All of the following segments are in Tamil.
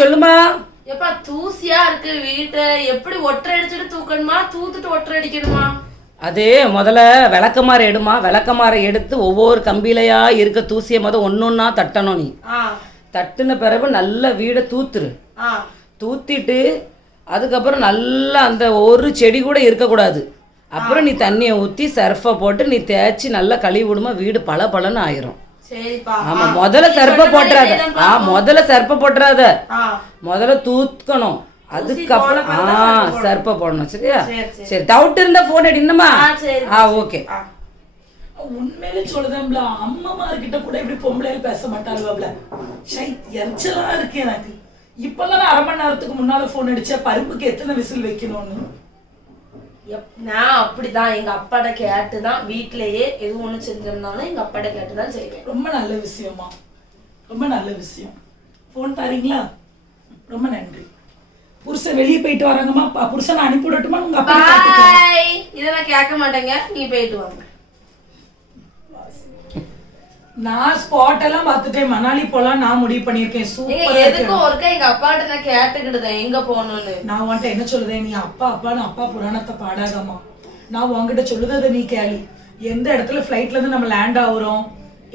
சொல்லுமா? எப்பா தூசியா இருக்கு வீட்டை. எப்படி ஒற்றை அடிச்சுட்டு தூக்கணுமா? தூத்துட்டு ஒற்றை அடிக்கணுமா? அது முதல்ல விளக்கமாறு எடுமா? விளக்கமாறை எடுத்து ஒவ்வொரு கம்பிலையா இருக்க தூசியை முத ஒன்னொன்னா தட்டணும் நீ. தட்டுன பிறகு நல்ல வீடை தூத்துரு. தூத்திட்டு அதுக்கப்புறம் நல்லா அந்த ஒரு செடி கூட இருக்கக்கூடாது. அப்புறம் நீ தண்ணியை ஊற்றி சர்ஃபை போட்டு நீ தேய்ச்சி நல்லா கழுவி விடுமா? வீடு பல பலன்னு ஆயிரும். ஆமா. முதல்ல சர்ப்ப போட்டுறாத. ஆ முதல்ல சர்ப்ப போட்டுறாத. ஆ. முதல்ல தூக்கணும். அதுக்கப்புறம் போன ஆ சர்ப்ப போடணும். சரியா? சரி, டவுட் இருந்தா ஃபோன் அடிக்கணுமா ஆ, சரி. ஆ ஓகே. உண்மையிலே சொல்லுதேன்ல அம்மாமார்கிட்ட கூட இப்படி பொம்பளையால் பேச மாட்டாளுவாப்ல. ஷை எரிச்சலா இருக்கு எனக்கு. இப்பதான் அரை மணி நேரத்துக்கு முன்னால போன் அடிச்ச பருப்புக்கு எத்தனை விசில் வைக்கணும்னு? நான் அப்படிதான். எங்க அப்பாட்ட கேட்டு தான் வீட்லயே எது ஒண்ணு செஞ்சிருந்தாலும் எங்க அப்பாட்ட கேட்டு தான் செய்வேன். ரொம்ப நல்ல விஷயமா. ரொம்ப நல்ல விஷயம். போன் தாரீங்களா ரொம்ப நன்றி. புருஷன் வெளியே போயிட்டு வராங்கம்மா. புருஷனை அனுப்பி விடட்டுமா? உங்க அப்பா இதை நான் கேட்க மாட்டேங்க. நீங்க போயிட்டு வாங்க. நான் ஸ்பாட் எல்லாம் பார்த்துட்டேன். மணாலி போலாம் நான் முடிவு பண்ணியிருக்கேன். நீங்க சூப்பரா எதுக்கும் ஒருக்கா எங்க அப்பாட்ட நான் கேட்டுக்கிட்டுதேன் எங்க போகணும்னு? நான் உன்கிட்ட என்ன சொல்லுதேன் நீ அப்பா அப்பான்னு அப்பா புராணத்தை பாடாதம்மா. நான் உன்கிட்ட சொல்லுததை நீ கேளு. எந்த இடத்துல ஃப்ளைட்ல இருந்து நம்ம லேண்ட் ஆகுறோம்?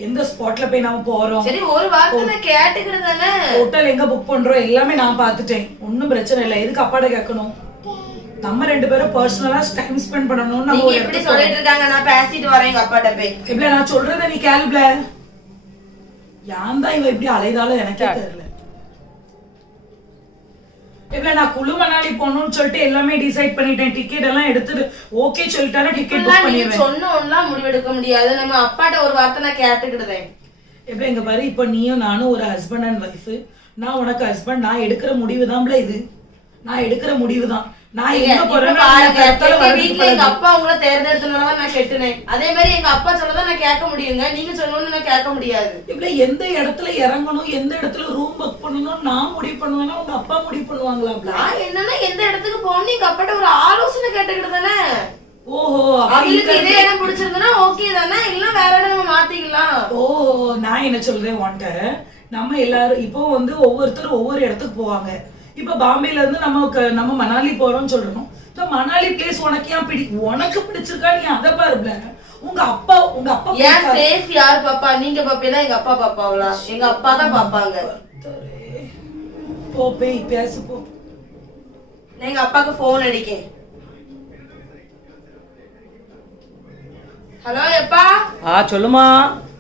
எந்த ஸ்பாட்ல போய் நாம போறோம்? சரி ஒரு வார்த்தை நான் கேட்டுக்கிட்டு தானே ஹோட்டல் எங்க புக் பண்றோம்? எல்லாமே நான் பார்த்துட்டேன். ஒன்றும் பிரச்சனை இல்லை. எதுக்கு அப்பாட்ட கேட்கணும்? நம்ம ரெண்டு பேரும் பர்சனலா டைம் ஸ்பெண்ட் பண்ணணும்னு நம்ம இடத்துக்கு சொல்லிட்டு இருக்காங்க நான் பேசிட்டு வரேன் எங்க அப்பாட்ட போய். இப்பல நான் சொல்றத நீ கேளுப்ல யான் தான் இவ இப்படி அலைதாலும் எனக்கே தெரியல. இப்பல நான் குழு மணாலி போகணும்னு சொல்லிட்டு எல்லாமே டிசைட் பண்ணிட்டேன். டிக்கெட் எல்லாம் எடுத்துட்டு ஓகே சொல்லிட்டாலும் டிக்கெட் புக் பண்ணிடுவேன். சொன்னோம்லாம் முடிவெடுக்க முடியாது. நம்ம அப்பாட்ட ஒரு வார்த்தை நான் கேட்டுக்கிட்டுதேன் இப்ப எங்க பாரு இப்ப நீயும் நானும் ஒரு ஹஸ்பண்ட் அண்ட் ஒய்ஃப் நான் உனக்கு ஹஸ்பண்ட் நான் எடுக்கிற முடிவு தான்ல இது? நான் எடுக்கிற முடிவு தான் நான் எங்க எங்க. அப்பா உங்களை தேர்ந்தெடுத்தனால நான் கெட்டுனேன். அதே மாதிரி எங்க அப்பா சொன்னதை நான் கேட்க முடியுங்க. நீங்க சொன்னோன்னு நான் கேட்க முடியாது. இப்ப எந்த இடத்துல இறங்கணும் எந்த இடத்துல ரூம் புக் பண்ணணும் நான் முடிவு பண்ணுவேன்னா உங்க அப்பா முடிவு பண்ணுவாங்களாப்ல நான் என்னன்னா எந்த இடத்துக்கு போகணும் எங்க அப்பாட்ட ஒரு ஆலோசனை கேட்டுக்கிட்டு தானே? ஓஹோ அவங்களுக்கு இதே இடம் பிடிச்சிருந்ததுன்னா ஓகே தானே? இல்ல வேற இடம் நம்ம மாத்திக்கலாம். ஓ நான் என்ன சொல்றேன் உன்கிட்ட? நம்ம எல்லாரும் இப்போ வந்து ஒவ்வொருத்தரும் ஒவ்வொரு இடத்துக்கு போவாங்க. இப்போ பாம்பேல இருந்து நம்ம நம்ம மணாலி போறோம்னு சொல்றோம். இப்போ மணாலி பிளேஸ் உனக்கு ஏன் பிடி உனக்கு பிடிச்சிருக்கா? நீ அதை பாருப்ல உங்க அப்பா உங்க அப்பா ஏன். சேஃப் யார் பாப்பா? நீங்க பாப்பீங்களா எங்க அப்பா பாப்பாவளா? எங்க அப்பா தான் பாப்பாங்க. போ பேய் பேசு போ. நான் எங்க அப்பாக்கு போன் அடிக்கேன். ஹலோ எப்பா? ஆ சொல்லுமா.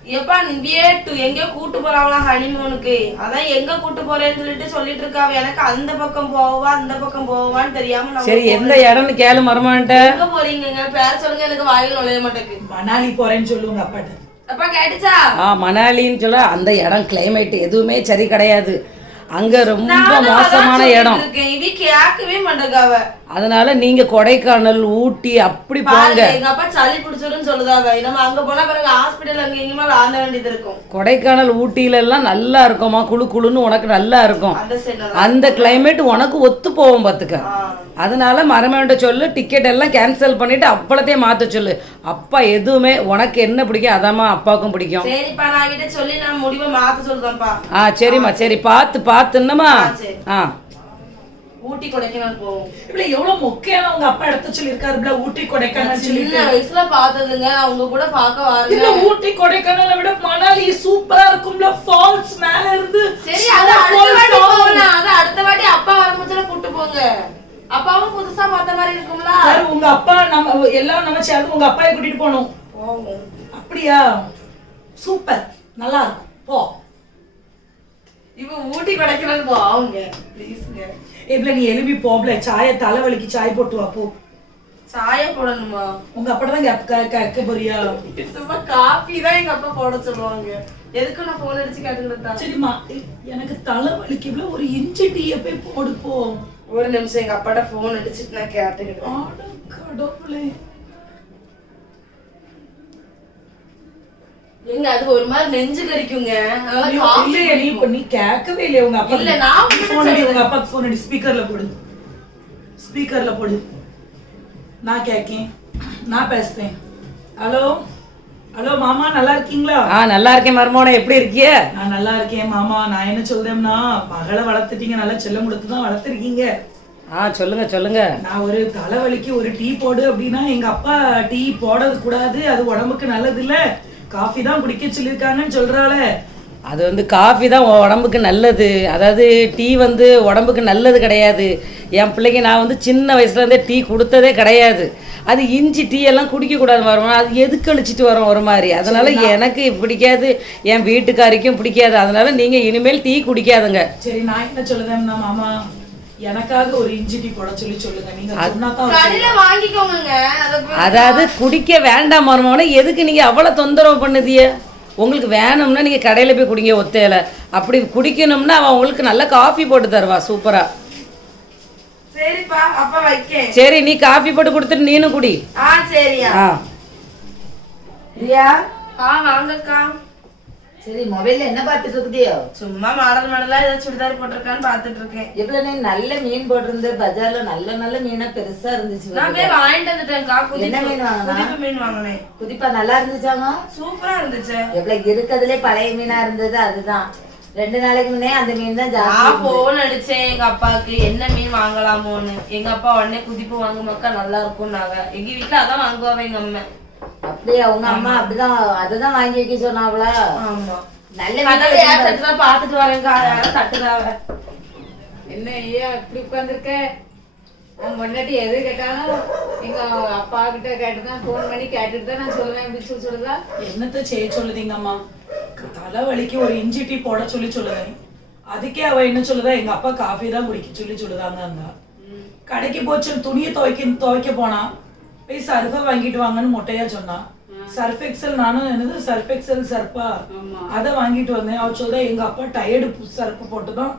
எப்பா நிவியே டு எங்க கூட்டு போறாங்களாம் ஹனிமூனுக்கு அதான் எங்க கூட்டு போறேன்னு சொல்லிட்டு சொல்லிட்டு இருக்காவ எனக்கு அந்த பக்கம் போவா அந்த பக்கம் போவான்னு தெரியாம சரி எந்த இடம்னு கேளு மரமான்ட்ட எங்க போறீங்க? பேர் சொல்லுங்க எனக்கு வாயில் நுழைய மாட்டேங்குது. மணாலி போறேன்னு சொல்லு உங்க அப்பாட்ட. அப்பா கேட்டுச்சா? ஆ மணாலின்னு சொல்ல அந்த இடம் கிளைமேட் எதுவுமே சரி கிடையாது. அங்க ரொம்ப மோசமான இடம். இவ கேட்கவே மாட்டேங்காவ. அதனால நீங்க கொடைக்கானல் ஊட்டி அப்படி போங்க. பாருங்க எங்க அப்பா சளி பிடிச்சிருன்னு சொல்லுதாவ நம்ம அங்க போனா பிறகு ஹாஸ்பிட்டல் அங்க எங்கேயுமா ஆந்த வேண்டியது இருக்கும். கொடைக்கானல் ஊட்டியில எல்லாம் நல்லா இருக்குமா குளு குளுன்னு உனக்கு நல்லா இருக்கும். அந்த கிளைமேட் உனக்கு ஒத்து போகும் பாத்துக்க. அதனால மரமேண்ட சொல்லு டிக்கெட் எல்லாம் கேன்சல் பண்ணிட்டு அப்பளத்தையும் மாத்த சொல்லு. அப்பா எதுவுமே உனக்கு என்ன பிடிக்கும் அதாம்மா அப்பாவுக்கும் பிடிக்கும். சரிப்பா நான் கிட்ட சொல்லி நான் முடிவை மாத்த சொல்லுதேன்ப்பா ஆ சரிம்மா சரி பார்த்து பார்த்துன்னமா ஆ, சரி. ஆ. ஊட்டி கொடைக்கானல் போவோம். இப்படி எவ்வளவு மொக்கையான உங்க அப்பா இடத்த சொல்லியிருக்காருல ஊட்டி கொடைக்கானல் சொல்லி சின்ன வயசுல பார்த்ததுங்க உங்க கூட பார்க்க இல்ல வாருங்க ஊட்டி கொடைக்கானலை விட மணாலி சூப்பரா இருக்கும்ல ஃபால்ஸ் மேல இருந்து சரி அது அடுத்த வாட்டி. போகலாம் அது அடுத்த வாட்டி அப்பா வரும்போது கூட்டு போங்க. அப்பாவும் புதுசா பார்த்த மாதிரி இருக்கும்ல. பாரு, உங்க அப்பா நம்ம எல்லாம் நம்ம சேர்ந்து உங்க அப்பாயை கூட்டிட்டு போனோம் அப்படியா? சூப்பர். நல்லா இருக்கும். போ. இப்ப ஊட்டி கொடைக்கானல் போவாங்க ப்ளீஸ்ங்க இப்பல நீ எழுப்பி போப்ல சாய தலைவலிக்கு சாய் போட்டு வா போ. சாய போடணுமா? உங்க அப்பா தான் கேட்க போறியா? சும்மா காபி தான் எங்க அப்பா போட சொல்லுவாங்க. எதுக்கு நான் போன் அடிச்சு கேட்டுக்கிட்டா சரிம்மா எனக்கு தலைவலிக்குள்ள ஒரு இஞ்சி டீயை போய் போடு போ. ஒரு நிமிஷம் எங்க அப்பாட்ட போன் அடிச்சுட்டு நான் கேட்டுக்கிட்டேன். கடவுளே. எங்க அது ஒரு மாதிரி நெஞ்சு கறிக்குங்க நீ கேட்கவே இல்லையே உங்க அப்பா இல்ல, நான் போன் அடி. உங்க அப்பாக்கு போன் அடி ஸ்பீக்கர்ல போடு. ஸ்பீக்கர்ல போடு. நான் கேட்கேன். நான் பேசுறேன். ஹலோ? ஹலோ மாமா நல்லா இருக்கீங்களா? ஆ நல்லா இருக்கேன் மருமோனே எப்படி இருக்கிய? நான் நல்லா இருக்கேன் மாமா. நான் என்ன சொல்றேன்னா மகளை வளர்த்துட்டீங்க நல்லா செல்லம் கொடுத்து தான் வளர்த்துருக்கீங்க. ஆ சொல்லுங்க சொல்லுங்க. நான் ஒரு தலைவலிக்கு ஒரு டீ போடு அப்படின்னா எங்க அப்பா டீ போடது கூடாது அது உடம்புக்கு நல்லது இல்ல காஃபி தான் குடிக்க சொல்லியிருக்காங்கன்னு சொல்றாள. அது வந்து காஃபி தான் உடம்புக்கு நல்லது. அதாவது டீ வந்து உடம்புக்கு நல்லது கிடையாது. என் பிள்ளைக்கு நான் வந்து சின்ன வயசுலேருந்தே டீ கொடுத்ததே கிடையாது. அது இஞ்சி டீ எல்லாம் குடிக்கக்கூடாது வரும் அது எதுக்கு அழிச்சிட்டு வரும் ஒரு மாதிரி? அதனால எனக்கு பிடிக்காது. என் வீட்டுக்காரிக்கும் பிடிக்காது. அதனால நீங்கள் இனிமேல் டீ குடிக்காதுங்க. சரி நான் என்ன சொல்லுதேன்னா மாமா? எனக்காக ஒரு இஞ்சி டீ போட சொல்லி சொல்லுங்க. நீங்க வாங்கிக்கோங்க அதாவது குடிக்க வேண்டாம் மருமகனே எதுக்கு நீங்கள் அவ்வளோ தொந்தரவு பண்ணுதிய உங்களுக்கு வேணும்னா நீங்கள் கடையில் போய் குடிங்க ஒத்தையில. அப்படி குடிக்கணும்னா அவன் உங்களுக்கு நல்ல காஃபி போட்டு தருவா சூப்பராக சரிப்பா அப்ப வைக்கேன். சரி நீ காஃபி போட்டு கொடுத்துட்டு நீனும் குடி. ஆ சரியா. ஆ. பிரியா ஆ வாங்கக்கா. சரி மொபைல்ல என்ன பார்த்துட்டு இருக்குதியோ சும்மா மாடல் மாடலா ஏதோ சுடிதார் போட்டிருக்கான்னு பாத்துட்டு இருக்கேன். இவ்வளவு நேரம் நல்ல மீன் போட்டிருந்து? பஜார்ல நல்ல நல்ல மீனா பெருசா இருந்துச்சு நான் போய் வாங்கிட்டு வந்துட்டேன்க்கா என்ன மீன் வாங்கினா? குதிப்பு மீன் வாங்கினேன். குதிப்பா நல்லா இருந்துச்சாங்க சூப்பரா இருந்துச்சு. எவ்வளவு இருக்கிறதுலே பழைய மீனா இருந்தது அதுதான். ரெண்டு நாளைக்கு முன்னே அந்த மீன் தான் ஜாஸ்தி போன் அடிச்சேன் எங்க அப்பாவுக்கு என்ன மீன் வாங்கலாமோன்னு? எங்க அப்பா உடனே குதிப்பு வாங்க மக்கா நல்லா இருக்கும்னாங்க. எங்க வீட்டுல அதான் வாங்குவாங்க எங்க அம்மா. அப்படியே அவங்க அம்மா அப்படிதான் அதுதான் வாங்கி வைக்க சொன்னாவளா ஆமா. நல்ல கதவை மீன் யார் தட்டுதா பாத்துட்டு யாரும் தட்டுதாவ என்ன ஐயா இப்படி உட்காந்துருக்க உன் முன்னாடி எது கேட்டாலும் எங்க அப்பா கிட்ட கேட்டுதான் ஃபோன் பண்ணி கேட்டுட்டு தான் நான் சொல்லுவேன். இப்படி சொல்லி சொல்லுதா? என்னத்த செய்ய சொல்லுதீங்க அம்மா தலைவலிக்கு ஒரு இஞ்சி டீ போட சொல்லி சொல்லுதேன் அதுக்கே அவ என்ன சொல்லுதா? எங்க அப்பா காஃபி தான் குடிக்க சொல்லி சொல்லுதாங்க அந்த கடைக்கு போச்சு துணியை துவைக்க துவைக்க போனா. போய் சர்ஃபை வாங்கிட்டு வாங்கன்னு மொட்டையா சொன்னா. சர்ஃப் எக்ஸல் நானும் என்னது சர்ஃப் எக்ஸல் சர்ப்பா அதை வாங்கிட்டு வந்தேன். அவ சொல்றா எங்க அப்பா டயர்டு சர்ப்பு போட்டு தான்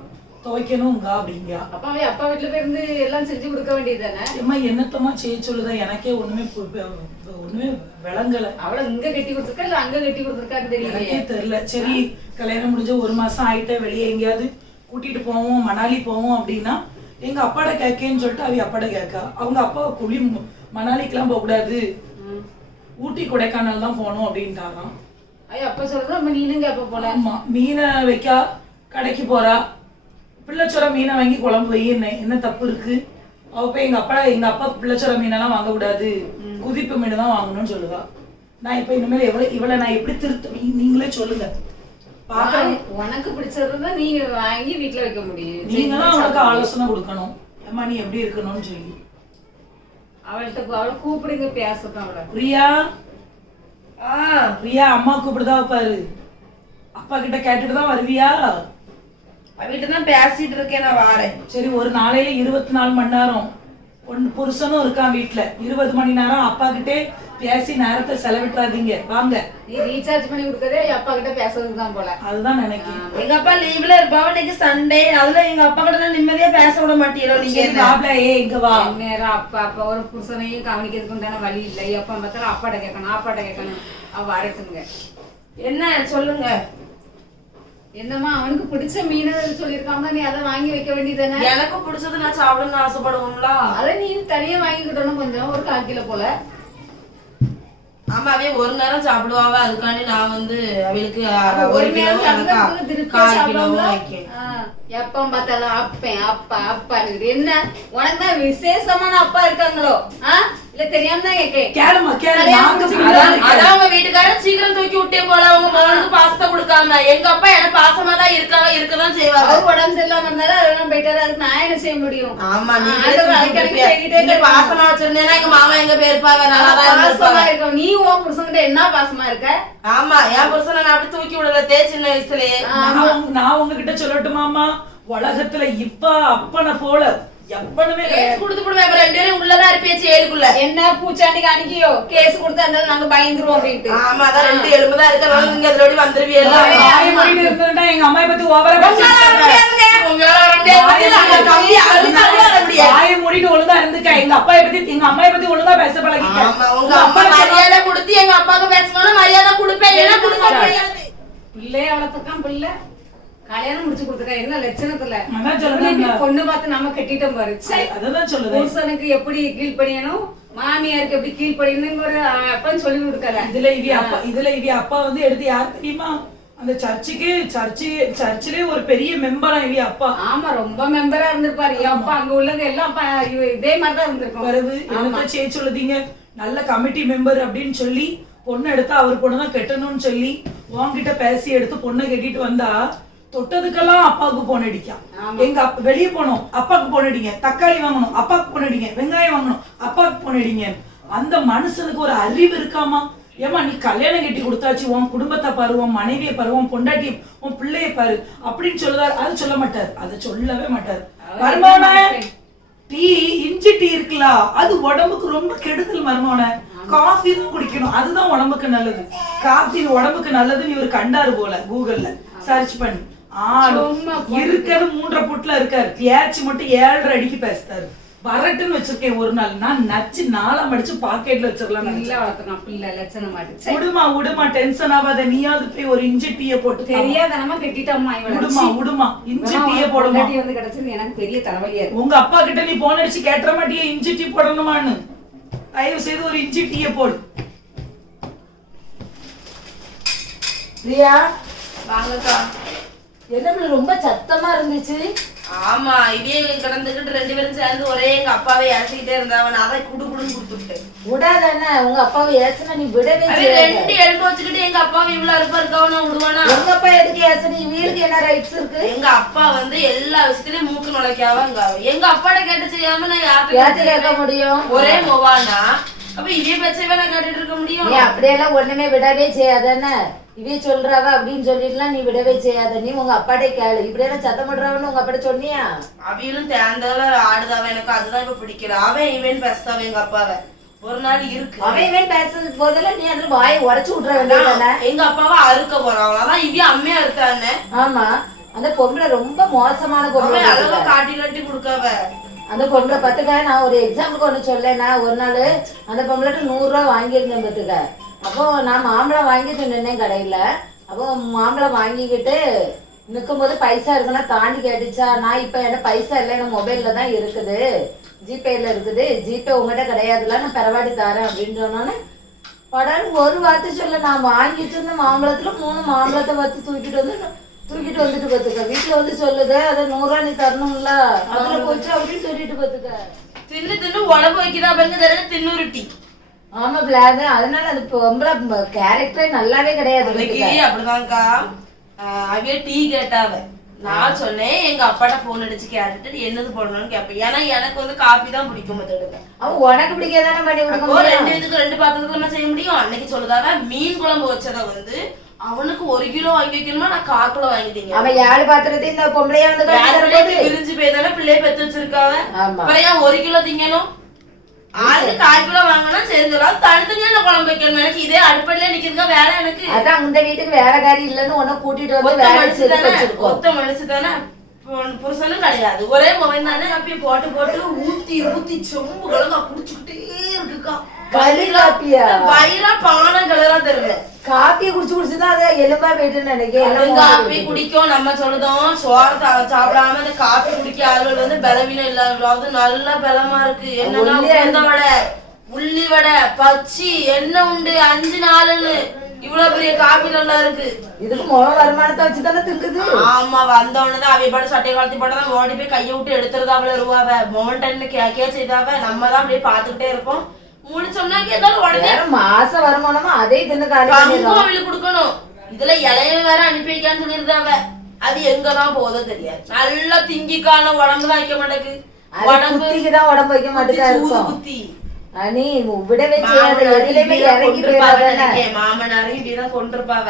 துவைக்கணுங்க அப்படிங்க. அப்பாவே அப்பா வீட்டுல இருந்து எல்லாம் செஞ்சு கொடுக்க வேண்டியது தானே அம்மா என்னத்தம்மா செய்ய சொல்லுதா? எனக்கே ஒண்ணுமே ஒண்ணுமே விளங்கல. அவளை இங்க கட்டி கொடுத்துருக்கா? இல்ல அங்க கட்டி கொடுத்துருக்கான்னு எனக்கே தெரியல. சரி கல்யாணம் முடிஞ்ச ஒரு மாசம் ஆயிட்ட வெளியே எங்கேயாவது கூட்டிட்டு போவோம் மணாலி போவோம் அப்படின்னா எங்க அப்பாட கேக்கேன்னு சொல்லிட்டு அவ அப்பாட கேக்கா அவங்க அப்பா குழி மணாலிக்கெல்லாம் போக கூடாது ஊட்டி கொடைக்கானல் தான் போகணும் அப்படின்ட்டாராம். ஐயா அப்பா சொல்றது நம்ம நீனும் கேப்ப போல. ஆமா மீனை வைக்கா கடைக்கு போறா. பிள்ளைச்சோர மீனை வாங்கி குழம்பு வை என்ன என்ன தப்பு இருக்கு? அவ போய் எங்க அப்பா எங்க அப்பா பிள்ளைச்சோர மீனெல்லாம் வாங்க கூடாது குதிப்பு மீன் தான் வாங்கணும்னு சொல்லுவா. நான் இப்ப இனிமேல் எவ்வளவு இவளை நான் எப்படி திருத்த நீங்களே சொல்லுங்க. பாக்குறேன் உனக்கு- உனக்கு தான் நீ வாங்கி வீட்டுல வைக்க முடியும். தான் அவளுக்கு ஆலோசனை கொடுக்கணும். ஏம்மா நீ எப்படி இருக்கணும்னு சொல்லி. அவள்கிட்ட அவளை கூப்பிடுங்க பேசத்தான் அவளை. பிரியா? ஆ பிரியா அம்மா கூப்பிடுதா பாரு. அப்பா கிட்ட கேட்டுட்டு தான் வருவியா? வீட்டு தான் பேசிட்டு இருக்கேன் நான் வாரேன். சரி ஒரு நாளையில இருபத்தி நாலு மணி நேரம். ஒன்னு புருஷனும் இருக்கான் வீட்ல. இருபது மணி நேரம் அப்பா கிட்டே பேசி நேரத்தை செலவிட்டுறாதீங்க வாங்க. நீ ரீசார்ஜ் பண்ணி கொடுக்கறதே அப்பா கிட்ட பேசுறதுக்கு தான் போல. அதுதான் நினைக்கிறேன். எங்க அப்பா லீவ்ல இருப்பாவ இன்னைக்கு சண்டே அதுல எங்க அப்பா கிட்ட நிம்மதியா பேச விட மாட்டீங்களோ நீங்க மாப்பிள்ள ஏ இங்க வா. நேரம் அப்பா அப்பா ஒரு புருஷனையும் கவனிக்கிறதுக்கு உண்டான வழி இல்லை. அப்பா பார்த்தாலும் அப்பாட்ட கேட்கணும் அப்பாட்ட கேட்கணும். அவ வரட்டுங்க என்ன சொல்லுங்க. என்னம்மா அவனுக்கு பிடிச்ச மீன் சொல்லியிருக்காம நீ அதை வாங்கி வைக்க வேண்டியதானே எனக்கு பிடிச்சது நான் சாப்பிடணும்னு ஆசைப்படுவோம்ல. அதை நீ தனியா வாங்கிக்கிட்டணும் கொஞ்சம் ஒரு கால் கிலோ போல. ஆமா அவே ஒரு நேரம் சாப்பிடுவாவ அதுக்காண்டி நான் வந்து அவளுக்கு ஒரு நேரம் கிலோ? கிலோவும் வைக்கேன் எப்ப பார்த்தாலும் அப்பேன் அப்பா அப்பா என்ன? உனக்கு தான் விசேஷமான அப்பா இருக்காங்களோ? ஆ? இல்ல தெரியாம தான் கேட்கேன் அதான் அவங்க வீட்டுக்காரர் சீக்கிரம் தூக்கி விட்டே போல அவங்க மகனுக்கு பாசத்தை கொடுக்காம. எங்க அப்பா எனக்கு பாசமா தான் இருக்காங்க இருக்கதான் செய்வாங்க. உடம்பு சரியில்லாம இருந்தாலும் அதெல்லாம் போயிட்டாரு அதுக்கு நான் செய்ய முடியும். ஆமா நீ. பாசமா வச்சிருந்தேன்னா எங்க மாமா எங்க தான் பாசமா. இருக்கும் நீ உன் புருஷன்கிட்ட என்ன பாசமா இருக்க? ஆமா என் புருஷனை நான் அப்படி தூக்கி விடல தே சின்ன வயசுலயே நான் உங்க- நான் உங்ககிட்ட சொல்லட்டுமாமா உலகத்துல இப்ப அப்பனை போல என்ன பூச்சாண்டி காணிக்கையோ? கேஸ் கொடுத்தா இருந்தாலும் நாங்க பயந்துருவோம் அப்படின்ட்டு. ஆமா அதான் ரெண்டு எலும்பு தான் இருக்கிறனால நீங்க அதோட வந்துருவீங்க வாயை மூடிட்டு இருந்திருந்தா எங்க அம்மாயை பத்தி ஓவரா வாயை மூடிட்டு ஒழுங்கா இருந்துக்க எங்க அப்பாயை பத்தி எங்க அம்மாயை பத்தி ஒழுங்கா பேச பழகிக்க உங்க அப்பா மரியாதை கொடுத்து எங்க அப்பாவுக்கு பேசணும்னா மரியாதை கொடுப்பேன். இல்லைன்னா கொடுக்க முடியாது. பிள்ளைய வளர்த்துக்கான் பிள்ளை. கல்யாணம் முடிச்சு கொடுத்துருக்கா என்ன லட்சணத்துல அதான் பொண்ணு பார்த்து நம்ம கட்டிட்டோம் பாரு. ச்சே. அததான் சொல்லுது புருஷனுக்கு எப்படி கீழ்ப்படியணும்? மாமியாருக்கு எப்படி கீழ்ப்படியணும் ஒரு அப்பன்னு சொல்லி கொடுக்கல. இதுல இவி அப்பா இதுல இவி அப்பா வந்து எடுத்து யார் தெரியுமா? அந்த சர்ச்சுக்கு சர்ச்சு சர்ச்சிலே ஒரு பெரிய மெம்பரா இவி அப்பா. ஆமா ரொம்ப மெம்பரா இருந்திருப்பாரு. அப்பா அங்க உள்ளது எல்லாம் இதே மாதிரி தான் இருந்திருக்கும் பிறகு என்னத்த செய்ய சொல்லுதீங்க? நல்ல கமிட்டி மெம்பர் அப்படின்னு சொல்லி பொண்ணு எடுத்தா அவர் பொண்ணு தான் கட்டணும்னு சொல்லி உன்கிட்ட பேசி எடுத்து பொண்ணை கட்டிட்டு வந்தா தொட்டதுக்கெல்லாம் அப்பாவுக்கு போன் அடிக்கான் எங்க வெளியே போனோம் அப்பாவுக்கு போன் அடிங்க. தக்காளி வாங்கணும். அப்பாவுக்கு போன் அடிங்க. வெங்காயம் வாங்கணும். அப்பாவுக்கு போன் அடிங்க. அந்த மனுஷனுக்கு ஒரு அறிவு இருக்காமா ஏமா நீ கல்யாணம் கட்டி கொடுத்தாச்சு. உன் குடும்பத்தை பாரு உன் மனைவியை பாரு உன் பொண்டாட்டி உன் பிள்ளைய பாரு அப்படின்னு சொல்லுவார். அது சொல்ல மாட்டார். அதை சொல்லவே மாட்டார். வருமானே டீ இஞ்சி டீ இருக்குல்ல அது உடம்புக்கு ரொம்ப கெடுதல் மருமோன. காஃபி தான் குடிக்கணும். அதுதான் உடம்புக்கு நல்லது. காஃபி உடம்புக்கு நல்லதுன்னு இவர் கண்டாரு போல கூகுள்ல. சர்ச் பண்ணி. இருக்கிறது மூன்றரை புட்ல இருக்காரு. பேச்சு மட்டும் ஏழரை அடிக்கு பேசுறாரு. வரட்டுன்னு வச்சிருக்கேன் ஒரு நாள். நான் நச்சு நாளா மடிச்சு பாக்கெட்ல வச்சிடலாம் பிள்ளை வளர்த்தணும் பிள்ளை லட்சணம் மாட்டு ச்சே. விடுமா விடுமா டென்ஷன் ஆகாத. நீயாவது போய் ஒரு இஞ்சி டீய போட்டு தா. தெரியாதனமா கட்டிட்டோம்மா விடுமா விடுமா இஞ்சி டீய பொண்டாட்டி வந்து கிடைச்சது எனக்கு பெரிய தலைவலியா இருக்கு. உங்க அப்பா கிட்ட நீ போன் அடிச்சு கேட்டுற மாட்டியா இஞ்சி டீ போடணுமான்னு. தயவு செய்து ஒரு இஞ்சி டீய போடு. பிரியா? வாங்கக்கா. என்ன ரொம்ப சத்தமா இருந்துச்சு. ஆமா இதே கிடந்துக்கிட்டு ரெண்டு பேரும் சேர்ந்து ஒரே எங்க அப்பாவை ஏசிக்கிட்டே இருந்தாவ நான் அதை குடு குடுன்னு கொடுத்துட்டேன் விடாதானே உங்க அப்பாவை ஏசுனா நீ விடவே. ரெண்டு எலும்பு வச்சுக்கிட்டு எங்க அப்பாவை இவ்வளவு அறுப்பா இருக்கவனா விடுவானா? உங்க அப்பா எதுக்கு ஏசுன இவங்களுக்கு என்ன ரைட்ஸ் இருக்கு? எங்க அப்பா வந்து எல்லா விஷயத்திலயும் மூக்கு நுழைக்காவங்க எங்க அப்பாட்ட கேட்டு செய்யாம நான் யார்கிட்ட கேட்க முடியும்? ஒரே மொவானா? அப்ப இதே பச்சைவே நான் கேட்டுட்டு இருக்க முடியும். நீ அப்படியெல்லாம் ஒண்ணுமே விடவே செய்யாதானே இவே சொல்றாவ அப்படின்னு சொல்லிட்டுலாம் நீ விடவே செய்யாத. நீ உங்க அப்பாட்டே கேளு. இப்படியெல்லாம் சத்தம் பண்றவன்னு உங்க அப்பாட்ட சொன்னியா? அவியலும் தேர்ந்தால ஆடுதாவ. எனக்கு அதுதான் இப்ப பிடிக்கல. அவன் இவன் பேசுதாவ எங்க அப்பாவை. ஒரு நாள் இருக்கு. அவன் இவன் பேசுறது போதெல்லாம் நீ அதுல வாயை உடைச்சு விட்ற வேண்டியதானே எங்க அப்பாவை அறுக்க போறான் அதான் இவன் அம்மையா இருக்கான்னு ஆமா. அந்த பொம்பளை ரொம்ப மோசமான பொம்பளை அளவு. காட்டி காட்டி கொடுக்காவ. அந்த பொம்பளை பார்த்துக்க நான் ஒரு எக்ஸாம்பிளுக்கு ஒன்று சொல்லேன்னா ஒரு நாள் அந்த பொம்பளைட்டு நூறுரூவா வாங்கியிருந்தேன் பத்துக்க அப்போ நான் மாம்பழம் வாங்கிட்டு நின்னேன் கடையில். அப்போ மாம்பழம் வாங்கிக்கிட்டு நிற்கும்போது பைசா இருக்குன்னா தாண்டி கேட்டுச்சா நான் இப்போ என்ன பைசா இல்லை எனக்கு மொபைலில் தான் இருக்குது. ஜிபேயில் இருக்குது. ஜிபே உங்கள்கிட்ட கிடையாதுல நான் பெறவாடி தரேன் அப்படின்னு சொன்னோன்னே படம் ஒரு வார்த்தை சொல்ல நான் வாங்கிட்டு இருந்த மாம்பழத்துல மூணு மாம்பழத்தை பார்த்து தூக்கிட்டு வந்து தூக்கிட்டு வந்துட்டு பார்த்துக்க வீட்டுல வந்து சொல்லுது அதை நூறுரூவா நீ தரணும்ல. அதுல போச்சு அப்படின்னு சொல்லிட்டு பார்த்துக்க தின்னு தின்னு உடம்பு வைக்கிறா பாருங்க தெரியல தின்னுருட்டி. ஆமா பிளாக். அதனால அது பொம்பளை கேரக்டரே நல்லாவே கிடையாது. அப்படிதான்க்கா. அவிய டீ கேட்டாவ. நான் சொன்னேன் எங்க அப்பாட்ட போன் அடிச்சு கேட்டுட்டு என்னது போடணும்னு கேட்பேன் ஏன்னா எனக்கு வந்து காபி தான் பிடிக்கும் மத்தடுங்க அவன் உனக்கு பிடிக்காதானே பண்ணி ரெண்டு இதுக்கு ரெண்டு பாத்திரத்துல நம்ம செய்ய முடியும். அன்னைக்கு சொல்லுதாவ மீன் குழம்பு வச்சத வந்து அவனுக்கு ஒரு கிலோ வாங்கி வைக்கணுமா? நான் கால் கிலோ வாங்கிட்டீங்க. அவன் ஏழு பாத்திரத்தையும் இந்த பொம்பளையா வந்து விரிஞ்சு போய் பிள்ளைய பெத்து வச்சிருக்காவ? ஆமா. அப்புறம் ஏன் ஒரு கிலோ திங்கணும்? ஆளுக்கு கால் கிலோ வாங்கினா சரி சொல்லலாம் தனித்தனியா நான் குழம்பு வைக்கணும். எனக்கு இதே அடுப்படியில நிக்கிறதுக்கா வேலை எனக்கு. அதான் இந்த வீட்டுக்கு வேலைக்காரி இல்லைன்னு உன்னை கூட்டிட்டு வந்து மனுஷு தானே? ஒத்த மனுஷு தானே? புரு- புருஷனும் கிடையாது. ஒரே மொபைல் தானே? அப்படி போட்டு போட்டு ஊத்தி ஊத்தி சொம்பு கலங்க குடிச்சுக்கிட்டே இருக்குக்கா? வயிறா பானை கலரா தெரியல காப்பியை குடிச்சு குடிச்சு தான் அதை எலும்பா போயிட்டு நினைக்கிறேன். காப்பி குடிக்கும். நம்ம சொல்லுதோம் சோறு சாப்பிடாம இந்த காப்பி குடிக்க ஆளுகள் வந்து பலவீனம் இல்லாத நல்லா பலமா இருக்கு. என்னன்னா உளுந்த வடை உள்ளி வடை பச்சி என்ன உண்டு அஞ்சு நாளுன்னு. இவ்வளவு பெரிய காப்பி நல்லா இருக்கு. இதுக்கு முழ வருமானத்தை வச்சு தானே திங்குது. ஆமா வந்தவனதான் அவை பாட்டு சட்டை கழட்டி போட்டதான் ஓடி போய் கையை விட்டு எடுத்துறதா அவள வருவாவ மோன்டன் கேக்கே செய்தாவ நம்ம தான் அப்படியே பாத்துக்கிட்டே இருப்போம். முடிச்சோம்னா கேட்டாலும் உடனே வேற மாச வருமானமா அதே தின்னு காலி பங்கும் பண்ணிடுறோம். அவளுக்கு கொடுக்கணும். இதுல இலைய வேற அனுப்பி வைக்கான்னு சொல்லியிருந்தாவ அது எங்கதான் போதோ தெரியாது. நல்லா திங்கிக்கான உடம்பு தான் வைக்க மாட்டேங்குது அது உடம்பு குத்திக்கு தான் உடம்பு வைக்க இருக்கும். குத்தி நீ விடவே செய்யாத எதுலையுமே இறங்கி. மாமனாரையும் இப்படிதான் கொண்டிருப்பாவ.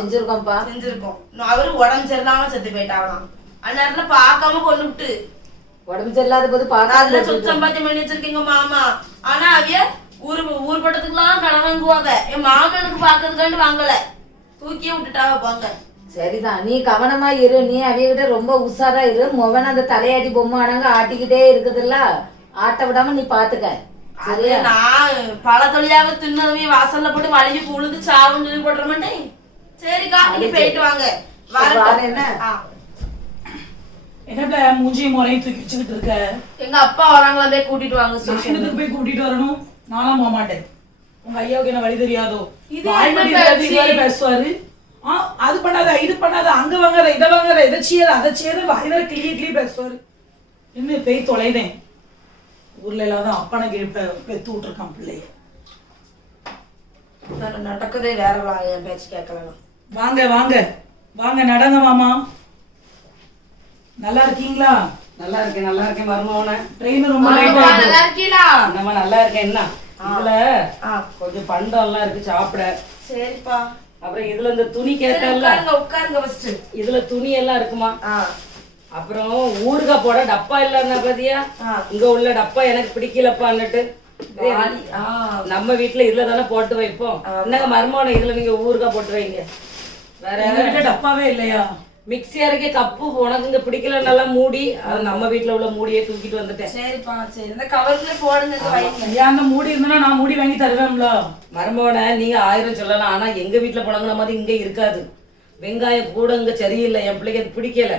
செஞ்சிருக்கோம். அந்த அவரு உடம்பு சரியில்லாம செத்து போயிட்டாங்களாம் அந்நேரத்துல பார்க்காம கொண்டு விட்டு உடம்பு சரியில்லாத போது பார்க்காத சொத்து சம்பாத்தியம் பண்ணி வச்சிருக்கீங்க மாமா. ஆனா அவிய ஊரு ஊர் பட்டத்துக்குலாம் கடன் வாங்குவாங்க. என் மாமனுக்கு பாக்குறதுக்காண்டி வாங்கல. தூக்கியே விட்டுட்டாவ போங்க சரிதான். நீ கவனமா இரு. நீ அவியகிட்ட ரொம்ப உஷாரா இரு. முகன அந்த தலையாட்டி பொம்மை ஆனாங்க ஆட்டிக்கிட்டே இருக்குதுல்ல ஆட்ட விடாம நீ பாத்துக்க. நான் பல தொழிலாக தின்னவே வாசல்ல போட்டு வலிஞ்சு புழுது சாவுன்னு சொல்லி போட்டுற மாட்டேன். சரிக்கா நீங்க போயிட்டு வாங்க. என்ன? ஆ. என்னப்ல மூஞ்சியும் முறையும் தூக்கி வச்சுக்கிட்டு இருக்க? எங்க அப்பா வராங்களா போய் கூட்டிட்டு வாங்க நான் ஸ்டேஷன் என்னத்துக்கு போய் கூட்டிட்டு வரணும். நானும் போக மாட்டேன். உங்க ஐயாவுக்கு என்ன வழி தெரியாதோ? பேசுவாரு. அது பண்ணாத இது பண்ணாத அங்க வாங்குற இதை வாங்குற இதை செய்யற அதை செய்யற வாய் வேற கிளியே கிளியே பேசுவாரு. இன்னும் போய் தொலைதேன் ஊர்ல இல்லாத அப்பனை பெத்து விட்டுருக்கான் பிள்ளைய. நடக்கதே வேற என் பேச்சு கேட்கலாம் வாங்க வாங்க. வாங்க நடங்க மாமா. நல்லா இருக்கீங்களா? நல்லா இருக்கேன் நல்லா இருக்கேன் மருமவன ட்ரெயின் ரொம்ப நல்லா இருக்கீங்களா நம்ம நல்லா இருக்கேன் என்ன? இதுல கொஞ்சம் பண்டம் எல்லாம் இருக்கு சாப்பிட. சரிப்பா. அப்புறம் இதுல இந்த துணி கேட்டல உட்காருங்க உட்காருங்க ஃபர்ஸ்ட் இதுல துணி எல்லாம் இருக்குமா அப்புறம் ஊறுகாய் போட டப்பா இல்லன்னா பாத்தியா. இங்க உள்ள டப்பா எனக்கு பிடிக்கலப்பான்னுட்டு. நம்ம வீட்ல இதுல தானே போட்டு வைப்போம். என்னங்க மருமகனை இதுல நீங்க ஊறுகாய் போட்டு வைங்க. வேற வீட்டுல டப்பாவே இல்லையா? மிக்ஸி அரைக்க கப்பு உனக்கு இங்க பிடிக்கலன்னால மூடி அது நம்ம வீட்ல உள்ள மூடியே தூக்கிட்டு வந்துட்டேன். சரிப்பா சரி. இந்த கவர்ல போடுங்க வைங்க. ஐயா அந்த மூடி இருந்தனா நான் மூடி வாங்கி தருவேன்ல. மருமகனை நீங்க ஆயிரம் சொல்லலாம். ஆனா எங்க வீட்ல புழங்குன மாதிரி இங்க இருக்காது. வெங்காயம் கூட இங்க சரியில்லை. என் பிள்ளைக்கு அது பிடிக்கல.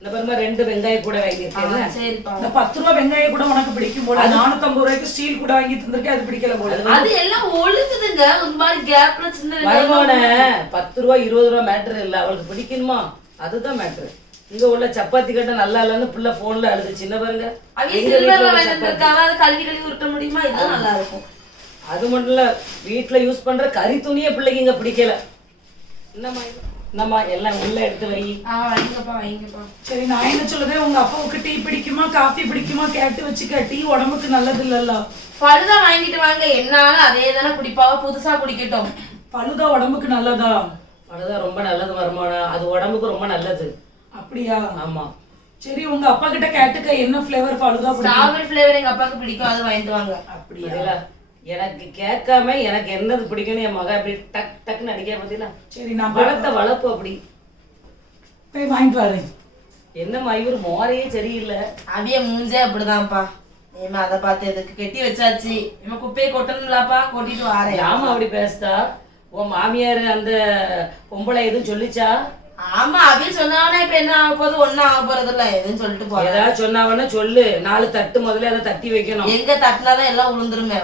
இந்த பாருமா ரெண்டு வெங்காயம் கூட வாங்கியிருக்கேன் பத்து ரூபா வெங்காயம் கூட உனக்கு பிடிக்கும் போல. நானூத்தம்பது ரூபாய்க்கு ஸ்டீல் கூட வாங்கி தந்திருக்கேன் அது பிடிக்கல போல. அது எல்லாம் ஒழுகுதுங்க ஒரு மாதிரி கேப்ல சின்ன பத்து ரூபா இருபது ரூபா மேட்ரு இல்ல. அவளுக்கு பிடிக்கணுமா அதுதான் மேட்ரு இங்க உள்ள சப்பாத்தி கட்ட நல்லா இல்லைன்னு புள்ள போன்ல அழுது. சின்ன பாருங்க. கழுவி கழுவி உருட்ட முடியுமா? இதுதான் நல்லா இருக்கும். அது மட்டும் இல்ல வீட்ல யூஸ் பண்ற கறி துணியே பிள்ளைக்கு இங்க பிடிக்கல. என்னம்மா? என்னம்மா எல்லாம் உள்ள எடுத்து வை. ஆ வைங்கப்பா வைங்கப்பா சரி நான் என்ன சொல்லுதேன் உங்க அப்பாவுக்கு டீ பிடிக்குமா காஃபி பிடிக்குமா கேட்டு வச்சுக்க. டீ உடம்புக்கு நல்லது இல்லல்ல. பழுதா வாங்கிட்டு வாங்க. என்னாலும் அதே தானே குடிப்பாவ. புதுசா குடிக்கட்டும். பழுதா உடம்புக்கு நல்லதா? அதுதான் ரொம்ப நல்லது மருமகனை. அது உடம்புக்கு ரொம்ப நல்லது. அப்படியா? ஆமா. சரி உங்க அப்பா கிட்ட கேட்டுக்க என்ன ஃப்ளேவர் ஃபலுதா பிடிக்கும்? ஸ்ட்ராபெரி ஃபிளேவர் எங்க அப்பாவுக்கு பிடிக்கும் அது வாங்கிட்டு வாங்க. அப்படியா? எனக்கு கேட்காம எனக்கு என்னது பிடிக்கும்னு என் மக அப்படி டக் டக்குன்னு அடிக்க பார்த்தீங்களா சரி நான் வளர்த்த வளர்ப்பு அப்படி. போய் வாங்கிட்டு வரேன். என்னம்மா இவர் மோரையே சரியில்லை. அவிய மூஞ்சே அப்படிதான்ப்பா. ஏமா அதை பார்த்து எதுக்கு? கெட்டி வச்சாச்சு. இவன் குப்பையை கொட்டணும்லாப்பா. கொட்டிட்டு வாரேன். ஆமா அப்படி பேசுதா? உன் மாமியார் அந்த பொம்பளை எதுவும் சொல்லிச்சா? ஆமா அவிய சொன்னானே இப்ப என்ன ஆக போகுது? ஒண்ணும் ஆக போறது இல்ல. எதுவும் சொல்லிட்டு போறேன் ஏதாவது சொன்னாவன்னா சொல்லு. நாலு தட்டு முதல்ல அதை தட்டி வைக்கணும். எங்க தட்டினாதான் எல்லாம் உளுந்துருமே.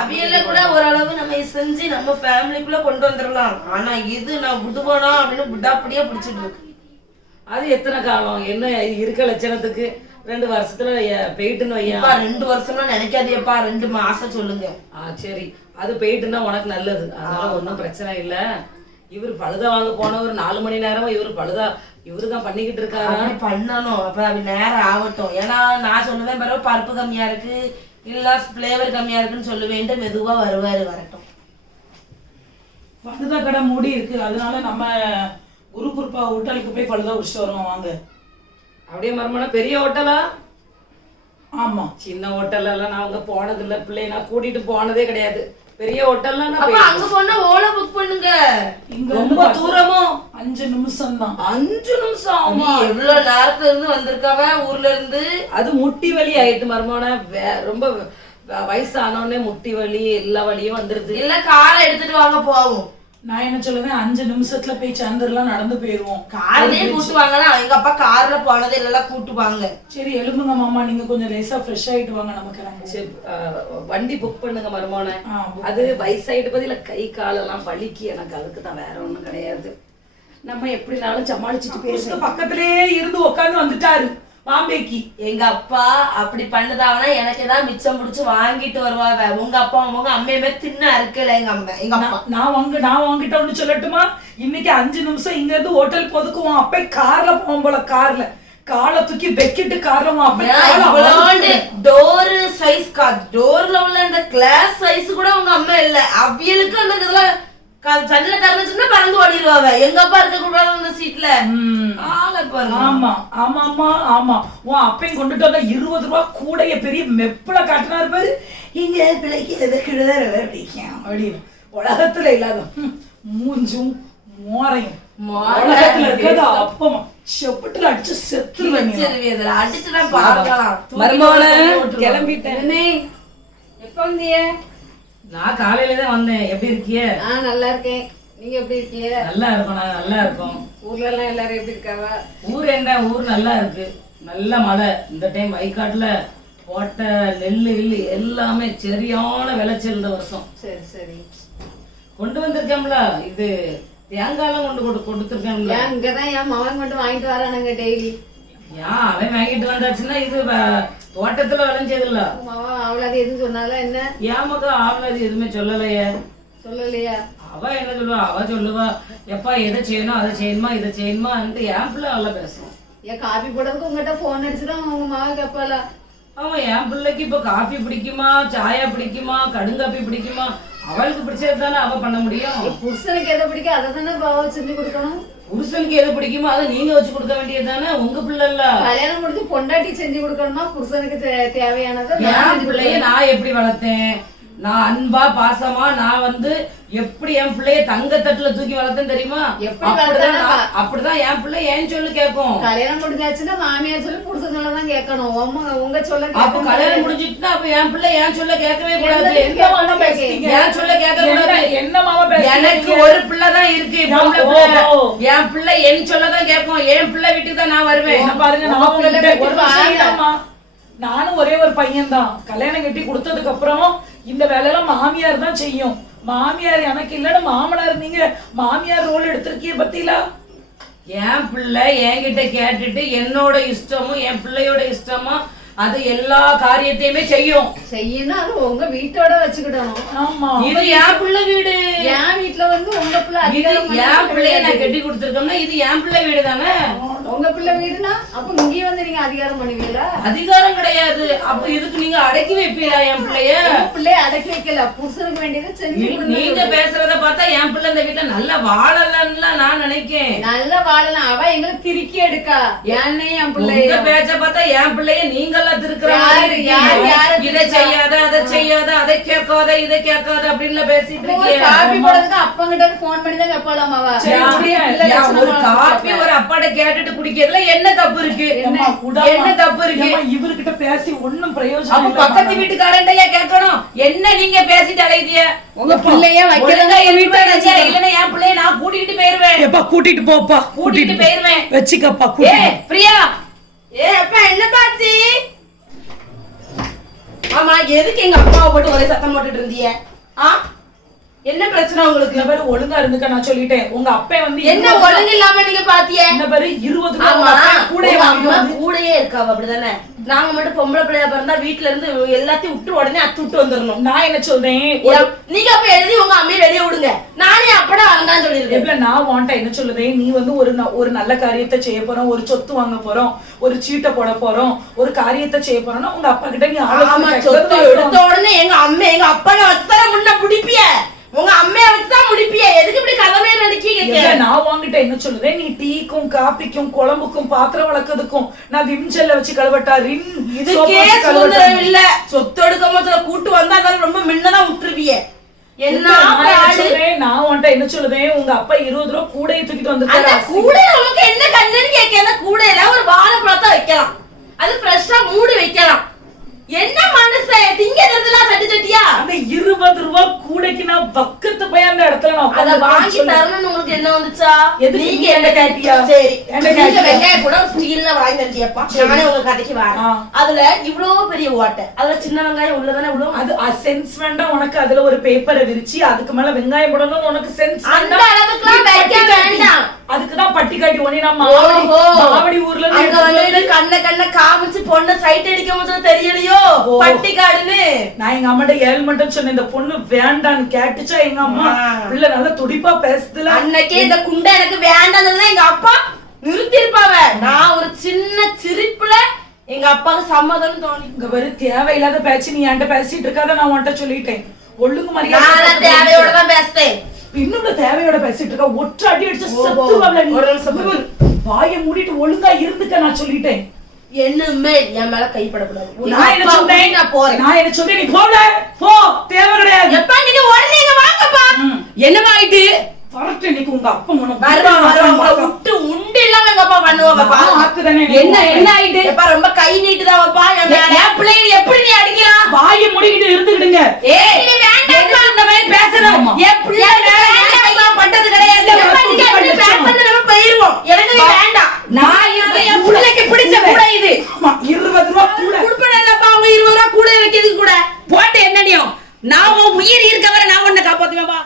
அவியல்ல கூட ஓரளவு நம்ம செஞ்சு நம்ம ஃபேமிலிக்குள்ள கொண்டு வந்துடலாம் ஆனா இது நான் விடுவானா அப்படின்னு விடாப்படியா பிடிச்சிட்டு இருக்கு. அது எத்தனை காலம்? என்ன இருக்க லட்சணத்துக்கு? ரெண்டு வருஷத்துல போயிட்டுன்னு அப்பா ரெண்டு வருஷம்லாம் நினைக்காதேப்பா ரெண்டு மாசம் சொல்லுங்க. ஆ சரி. அது போயிட்டுன்னா உனக்கு நல்லது. அதனால ஒன்றும் பிரச்சனை இல்ல. இவர் பழுதா வாங்க போனவர் நாலு மணி நேரமா இவர் பழுதா இவரு தான் பண்ணிக்கிட்டு இருக்காரா? அப்படி பண்ணணும். அப்ப அப்படி நேரம் ஆகட்டும். ஏன்னா நான் சொல்லுவேன் பிறகு பருப்பு கம்மியா இருக்கு இல்ல ஃபிளேவர் கம்மியா இருக்குன்னு சொல்லுவேன்ட்டு மெதுவா வருவாரு வரட்டும். ஃபலுதா கடை மூடி இருக்கு. அதனால நம்ம குரு குருப்பா ஹோட்டலுக்கு போய் ஃபலுதா குடிச்சிட்டு வருவோம். வாங்க. அப்படியே மருமனா பெரிய ஹோட்டலா? ஆமா. சின்ன ஹோட்டல்ல எல்லாம் நான் அங்க போனது இல்ல பிள்ளைய நான் கூட்டிட்டு போனதே கிடையாது. பெரிய ஹோட்டல்லாம் நான் அப்ப போய் அங்க போனா ஓலை புக் பண்ணுங்க. இங்க ரொம்ப இருந்து தூரமோ? அஞ்சு நிமிஷம் தான் அஞ்சு நிமிஷம் ஆகுமா? நீ எவ்வளவு நேரத்துல இருந்து வந்திருக்காவ? ஊர்ல இருந்து? அது முட்டி வலி ஆயிட்டு மருமான. ரொம்ப வ- வயசானோடனே முட்டி வலி எல்லா வலியும் வந்துருது. இல்ல காரை எடுத்துட்டு வாங்க போவோம். நான் என்ன சொல்லுவேன்? அஞ்சு நிமிஷத்துல போய் சந்தர்லாம் நடந்து போயிருவோம். கார்லயே கூட்டு வாங்கன்னா எங்க அப்பா கார்ல போனது இல்லைன்னா கூட்டு வாங்க சரி எழும்புங்க மாமா. நீங்க கொஞ்சம் லேசா ஃப்ரெஷ் ஆயிட்டு வாங்க நமக்கு. சரி, வண்டி புக் பண்ணுங்க மருமான. அது வயசாயிட்டு பதில கை காலெல்லாம் வலிக்கு. எனக்கு அதுக்கு தான் வேற ஒண்ணும் கிடையாது. நம்ம எப்படினாலும் சமாளிச்சுட்டு பேச புருஷன் பக்கத்திலேயே இருந்து உட்கார்ந்து வந்துட்டாரு. பாம்பேக்கு. எங்க அப்பா அப்படி பண்ணுதாங்கன்னா எனக்கு ஏதாவது மிச்சம் பிடிச்சு வாங்கிட்டு வருவாங்க. உங்க அப்பா உங்க அம்மையுமே தின்ன அறுக்கல எங்க அம்மா. எங்க அப்பா நான் வாங்க நான் வாங்கிட்டோம்னு சொல்லட்டுமா? இன்னைக்கு அஞ்சு நிமிஷம் இங்க இருந்து ஹோட்டல் போதுக்குவோம். அப்ப கார்ல போவோம் போல கார்ல. காலை தூக்கி வெக்கிட்டு கார்ல அப்ப டோர் சைஸ் கா டோர்ல உள்ள இந்த கிளாஸ் சைஸ் கூட உங்க அம்மா இல்ல. அவியலுக்கு அந்த இதுல க- ஜன்னல திறந்துச்சுன்னா பறந்து ஓடிடுவாங்க எங்க அப்பா இருக்க கூடாது அந்த சீட்ல ம். ஆளை பாருங்க. ஆமா ஆமாமா ஆமா உன் அப்பையும் கொண்டுட்டு வந்தா இருபது ரூபா கூடைய பெரிய மெப்பல காட்டினாரு பாரு. இங்க பிள்ளைக்கு எதுக்கு பிடிக்கும். அப்படின்னு உலகத்துல இல்லாத மூஞ்சும் மோரையும். மோரை, உலகத்துல இருக்கிறது அப்பமா செப்பட்டுல அடிச்சு செத்துருவேன் அடிச்சுதான் பார்க்கலாம். கிளம்பிட்டேன். எப்போ வந்திய? நான் காலையில தான் வந்தேன். எப்படி இருக்கிய? ஆ நல்லா இருக்கேன். நீங்க எப்படி இருக்கீங்க? நல்லா இருக்கும் நான் நல்லா இருக்கும். ஊர்ல எல்லாம் எல்லாரும் எப்படி இருக்காவா ஊர் என்ன? ஊர் நல்லா இருக்கு. நல்ல மழை. இந்த டைம் வைக்காட்டுல போட்ட நெல் கில்லு எல்லாமே சரியான விளைச்சல் இந்த வருஷம். சரி சரி. கொண்டு வந்திருக்கேன்ல. இது தேங்காய்லாம் கொண்டு கொடு ஏன் இங்கதான் என் மகன் மட்டும் வாங்கிட்டு வரானுங்க டெய்லி ஏன் அவன் வாங்கிட்டு வந்தாச்சுன்னா இது தோட்டத்துல விளைஞ்சது இல்ல அவளாது எதுவும் சொன்னாலும் என்ன? என் மக ஆவலாது எதுவுமே சொல்லலையே. சொல்லலையா? அவ என்ன சொல்லுவா? அவ சொல்லுவா எப்பா எதை செய்யணும் அதை செய்யணுமா இதை செய்யணுமா என் பிள்ளை நல்லா பேசும். ஏன் காபி போடுறதுக்கு உங்ககிட்ட போன் அடிச்சுதான் உங்க மகன் கேப்பாளா? ஆமா என் பிள்ளைக்கு இப்ப காஃபி பிடிக்குமா சாயா பிடிக்குமா கடுங்காப்பி பிடிக்குமா? அவளுக்கு பிடிச்சது தானே அவ பண்ண முடியும். புருஷனுக்கு எதை பிடிக்கும் அதை தானே பாவ செஞ்சு கொடுக்கணும். புருஷனுக்கு எது பிடிக்குமோ அதை நீங்க வச்சு கொடுக்க வேண்டியது தானே உங்க பிள்ளை இல்ல கல்யாணம் முடிஞ்சு பொண்டாட்டி செஞ்சு கொடுக்கணுமா? புருஷனுக்கு தேவையானதை என் பிள்ளைய நான் எப்படி வளர்த்தேன்? நான் அன்பா பாசமா நான் வந்து எப்படி என் பிள்ளைய தங்கத்தட்டுல தூக்கி வளர்த்தேன் தெரியுமா? அப்படிதான் அப்படிதான் என் பிள்ளை ஏன் சொல்லு கேட்கும். கல்யாணம் முடிஞ்சாச்சுன்னா மாமியார் சொல்லி புருஷன் சொல்லதான் கேட்கணும் உங்க சொல்ல அப்ப கல்யாணம். முடிஞ்சிட்டுனா அப்ப என் பிள்ளை ஏன் சொல்ல கேட்கவே கூடாது? ஏன் சொல்ல கேட்க கூடாது என்ன- மாமா எனக்கு ஒரு பிள்ளை. தான் இருக்கு. என் பிள்ளை என் சொல்லதான் கேட்கும். என் பிள்ளை வீட்டுக்கு தான் நான் வருவேன். என்ன பாருங்க. நானும் ஒரே ஒரு பையன் தான் கல்யாணம் கட்டி கொடுத்ததுக்கு அப்புறம் இந்த வேலையெல்லாம் மாமியார் தான் செய்யும். மாமியார் எனக்கு இல்லைன்னு மாமனார் நீங்க மாமியார் ரோல் எடுத்திருக்கீங்க பத்திலா? என் பிள்ளை என்கிட்ட கேட்டுட்டு என்னோட இஷ்டமும் என் பிள்ளையோட இஷ்டமும் அது எல்லா காரியத்தையுமே செய்யும். செய்யணும் அது உங்க வீட்டோட வச்சுக்கிடணும். ஆமா. இது என் பிள்ளை வீடு. என் வீட்டுல வந்து உங்க பிள்ளை இது அதிகாரம் என் பிள்ளைய நான். கட்டி கொடுத்துருக்கோம்னா இது என் பிள்ளை வீடு தானே? உங்க பிள்ளை வீடுனா அப்ப இங்கேயும் வந்து நீங்க அதிகாரம் பண்ணுவீங்களா? அதிகாரம் கிடையாது. அப்ப இதுக்கு நீங்க அடக்கி வைப்பீங்களா என் பிள்ளைய? பிள்ளைய அடக்கி வைக்கல. புருஷனுக்கு வேண்டியதை செஞ்சு. நீங்க பேசுறத பார்த்தா என் பிள்ளை இந்த வீட்டுல நல்லா வாழலன்னு நான் நினைக்கேன். நல்லா வாழலாம் அவ எங்களை திருக்கி எடுக்கா. ஏன்னே என் பிள்ளைய? பேச்ச பார்த்தா என் பிள்ளைய நீங்கெல்லாம் இருக்கீங்க. யாரு இதை? செய்யாத அதை செய்யாத அதை கேட்காத இதை கேட்காத அப்படின்னு பேசிட்டு இருக்கீங்க அப்பங்கிட்ட போன் பண்ணி தான் கேட்பாளாம் அவ. ஒரு காப்பி. ஒரு அப்பாட்ட கேட்டுட்டு குடிக்கிறதுல என்ன தப்பு இருக்கு. என்ன? தப்பு இருக்கு? இவர்கிட்ட பேசி ஒண்ணும் பிரயோஜனம் அப்ப. பக்கத்து வீட்டுக்காரன்டையா கேட்கணும்? என்ன நீங்க பேசிட்டு அலைதிய உங்க பிள்ளைய வைக்கிறதா என் வீட்டுல இல்லைன்னா என் பிள்ளைய நான் கூட்டிட்டு போயிருவேன். எப்பா கூட்டிட்டு போப்பா கூட்டிட்டு போயிருவேன். வச்சுக்கப்பா கூட்டிட்டு பிரியா. ஏ அப்பா என்ன பாச்சி ஆமா எதுக்கு எங்க அப்பாவை போட்டு ஒரே சத்தம் போட்டுட்டு இருந்தீங்க ஆ? என்ன பிரச்சனை உங்களுக்கு? இந்த பேரு? ஒழுங்கா இருந்துக்க நான் சொல்லிட்டேன். உங்க அப்பா வந்து என்ன ஒழுங்கு இல்லாம நீங்க பாத்திய? இந்த பேரு? இருபது ரூபா ஆமா. உங்க அப்பா கூட உங்க வாங்கிட்டு அம்மா வந்து கூடயே இருக்காவ அப்படிதானே? நாங்க மட்டும் பொம்பளை பிள்ளையா பிறந்தா வீட்டுல இருந்து எல்லாத்தையும் விட்டு உடனே அத்து விட்டு வந்துடணும் நான் என்ன சொல்றேன்? நீங்க அப்ப எழுதி உங்க அம்மையை வெளியே விடுங்க. நானே அப்படா வந்தான்னு சொல்லிருக்கேன் எப்பல நான் வாண்ட என்ன சொல்லுதேன்? நீ வந்து ஒரு ஒரு நல்ல காரியத்தை செய்ய போறோம் ஒரு சொத்து வாங்க போறோம் ஒரு சீட்டை போட போறோம் ஒரு காரியத்தை செய்ய போறோம்னா உங்க அப்பா கிட்ட நீ ஆலோசனை எடுத்த உடனே எங்க அம்மா எங்க அப்பா வச்சுதான் முன்ன முடிப்பிய உங்க அம்மைய வச்சுதான் முடிப்பிய? எதுக்கு இப்படி கதமே நடிக்கீங்க எப்பல நான் வாங்கிட்ட என்ன சொல்லுதேன் நீ டீக்கும் காப்பிக்கும் குழம்புக்கும் பாத்திரம் வளர்க்கறதுக்கும் நான் விம்ஜெல்ல வச்சு கழுவட்டா? ரின் இதுக்கே வச்சு? சுதந்திரம் இல்ல. சொத்து எடுக்க போதுல கூட்டு வந்தா அதெல்லாம் ரொம்ப முன்னதான் விட்டுருவிய என்ன நான் வாண்ட என்ன சொல்லுதேன் உங்க அப்பா இருபது ரூபா கூடையை தூக்கிட்டு வந்துட்டாரு? கூடை நமக்கு என்ன கண்ணுன்னு கேட்க கூடையில ஒரு வாழைப்பழத்தை வைக்கலாம். அது ஃப்ரெஷ்ஷா மூடி வைக்கலாம். என்ன மனுஷன் திங்கிறதுலாம் சட்டி சட்டியா? அந்த இருபது ரூபா கூடைக்கு நான் பக்கத்து போய் அந்த இடத்துல நான் அத வாங்கி. தரணும்னு உங்களுக்கு என்ன வந்துச்சா? நீங்க என்ன கேட்டியா? சரி நீங்க? வெங்காயம் கூட ஸ்டீல்ல வாங்கி தந்தியப்பா நானே உங்க கடைக்கு வரேன். அதுல இவ்வளவு பெரிய ஓட்டை. அதுல சின்ன வெங்காயம் உள்ளதானே இவ்வளவு அது சென்ஸ் வேண்டாம். உனக்கு அதுல ஒரு பேப்பரை விரிச்சு அதுக்கு மேல வெங்காயம் போடணும் உனக்கு சென்ஸ் அந்த அளவுக்குலாம் வைக்க வேண்டாம். அதுக்கு தான் பட்டி காட்டி ஒண்ணே ஊர்ல அங்க வந்து கண்ண கண்ண காமிச்சு பொண்ணு சைட் அடிக்கும் போது தெரியலையோ? ஓ. பட்டிக்காடுன்னு நான் எங்க அம்மாட்ட ஏழு மட்டும் சொன்னேன் இந்த பொண்ணு வேண்டான்னு கேட்டுச்சா எங்க அம்மா. பிள்ளை நல்லா துடிப்பா பேசுதுல. அன்னைக்கே இந்த குண்டை எனக்கு வேண்டாம்னு எங்க அப்பா நிறுத்தி இருப்பாவ நான் ஒரு சின்ன சிரிப்புல எங்க அப்பாவுக்கு சம்மதம்னு தோணி இங்க வரு தேவையில்லாத பேச்சு நீ என்கிட்ட பேசிட்டு இருக்காத நான் உன்கிட்ட சொல்லிட்டேன். ஒழுங்கு நான் தேவையோட தான் பேசுறேன் இன்னொரு தேவையோட பேசிட்டு இருக்கா ஒற்றை அடி அடிச்சு. செத்துருவாப்ல நீ. ஒரு நிமிஷம். வாயை மூடிட்டு ஒழுங்கா இருந்துக்க நான் சொல்லிட்டேன். என்னுமே என் மேல கைப்படக்கூடாது. நான் என்ன கூட்டிட்டு நான் போறேன். நான் என்ன சொன்னேன்? நீ போல போ தேவை கிடையாது. எப்பா நீங்க உடனே இங்க வாங்கப்பா. என்னமா ஆயிட்டு வரட்டு இன்னைக்கு உங்க அப்பா உனக்கு விட்டு உண்டு இல்லாம எங்க அப்பா என்ன என்ன ஆயிட்டு? ரொம்ப கை நீட்டு தான் வைப்பா என் எப்படி நீ அடிக்கலாம் வாயை முடிக்கிட்டு இருந்துக்கிடுங்க. ஏய் நீ வேண்டாம் இந்த மாதிரி பேசுறோம்? என் பிள்ளை வேண்டாம். பண்றது கிடையாது. பேசுறது நம்ம எனக்கு வேண்டாம். நான் என் பிள்ளைக்கு பிடிச்ச கூட? இது. இருபது ரூபா கூட. குடுப்படலப்பா அவங்க இருபது ரூபா கூட வைக்கிறதுக்கு கூட. போட்டு என்னடியும் நான் உன் உயிர் இருக்க நான் உன்னை காப்பாத்துவேன்பா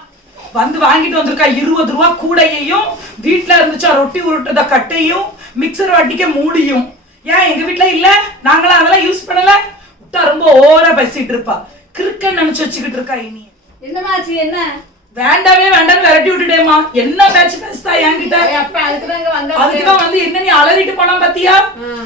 வந்து வாங்கிட்டு வந்திருக்கா இருபது ரூபா கூடையையும் வீட்டுல இருந்துச்சா ரொட்டி உருட்டுறத கட்டையும் மிக்சர் வாட்டிக்க மூடியும். ஏன் எங்க வீட்டுல இல்ல? நாங்களாம் அதெல்லாம் யூஸ் பண்ணல. விட்டா ரொம்ப ஓவரா பேசிட்டு இருப்பா. கிறுக்க நினைச்சு வச்சுக்கிட்டு இருக்கா இனி என்னமாச்சு என்ன? வேண்டாமே வேண்டாம் விரட்டி விட்டுட்டேமா என்ன பேச்சு பேசுதா என்கிட்ட? அப்ப அதுக்குதான் வந்து என்ன நீ அலறிட்டு போனா பாத்தியா?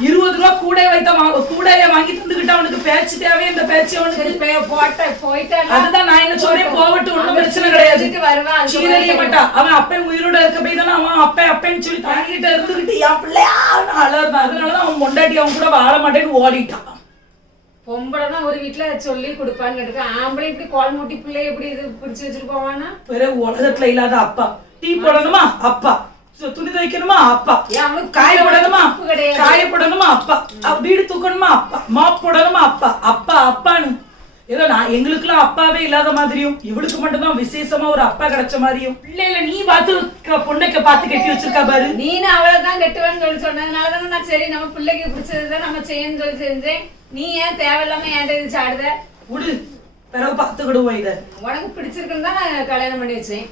இருபது ரூபா கூடைய வைத்த கூடைய வாங்கி தந்துகிட்ட அவனுக்கு பேச்சு தேவை இந்த பேச்சு அவனுக்கு. போட்ட போயிட்டானா அதுதான் நான் என்ன சொல்றேன் போகட்டும் ஒண்ணும் பிரச்சனை கிடையாது. அதுக்கு சீரழியப்பட்டா அவன் அப்பன் உயிரோட இருக்க போய் தானே அவன் அப்பன் அப்பன்னு சொல்லி தாங்கிட்டு இருந்துகிட்டு என் பிள்ளையா? அலர்ந்தான் அதனாலதான் அவன் பொண்டாட்டி அவன் கூட வாழ மாட்டேன்னு ஓடிட்டான். பொம்பளை தான் ஒரு வீட்டுல சொல்லி கொடுப்பான்னு கேட்டு ஆம்பளை இப்படி கோல் மூட்டி பிள்ளை எப்படி இது பிடிச்சு வச்சுட்டு போவானா? பிறகு உலகத்துல இல்லாத அப்பா. டீ போடணுமா? அப்பா. துணி துவைக்கணுமா? அப்பா. காய போடணுமா. காய போடணுமா? அப்பா. வீடு தூக்கணுமா? அப்பா. மாப் போடணுமா? அப்பா. அப்பா அப்பான்னு. ஏதோ நான் எங்களுக்குலாம் அப்பாவே இல்லாத மாதிரியும் இவளுக்கு மட்டும்தான் விசேஷமா ஒரு அப்பா கிடைச்ச மாதிரியும். பிள்ளைல நீ பார்த்து பொண்ணுக்கு பார்த்து கட்டி வச்சிருக்கா பாரு. நீனு அவளை தான் கெட்டுவேன்னு சொல்லி சொன்னதுனால தானே நான் சரி நம்ம பிள்ளைக்கு பிடிச்சதுதான் நம்ம செய்யணும்னு சொல்லி செஞ்சேன். நீ ஏன் தேவையில்லாம என்கிட்ட இது சாடுத? விடு பிறகு பார்த்துக்கிடுவோம் இதை. உனக்கு பிடிச்சிருக்குன்னு தான் நான் கல்யாணம் பண்ணி வச்சேன்.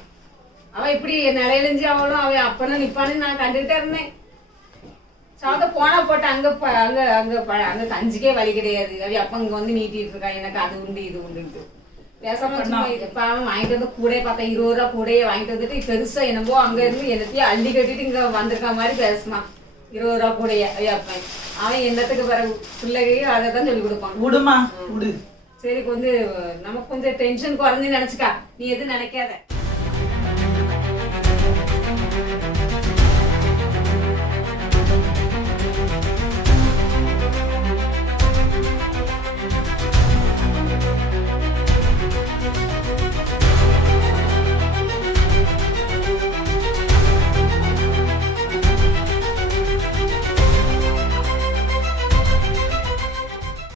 அவ இப்படி நிலையிலிஞ்சு அவளும் அவன் அப்பனும் நிப்பான்னு நான் கண்டுகிட்டே இருந்தேன். சாத போனா போட்டு அங்க அங்க அங்க அங்க கஞ்சிக்கே வழி கிடையாது. அவ அப்ப இங்க வந்து நீட்டிட்டு இருக்கா எனக்கு அது உண்டு இது உண்டுன்ட்டு. பேசாம சும்மா அவன் வாங்கிட்டு வந்து கூடைய பார்த்தா இருபது ரூபா கூடையே வாங்கிட்டு வந்துட்டு பெருசா என்னமோ அங்க இருந்து என்னத்தையும் அள்ளி கட்டிட்டு இங்க வந்திருக்க மாதிரி பேசினான். இருபது ரூபா கூடைய அப்பன் அவன் என்னத்துக்கு பிறகு பிள்ளைகையும் அதை தான் சொல்லி கொடுப்பான். விடுமா? விடு. சரி கொஞ்சம் நமக்கு கொஞ்சம் டென்ஷன் குறைஞ்சு நினைச்சுக்கா. நீ எதுவும் நினைக்காத.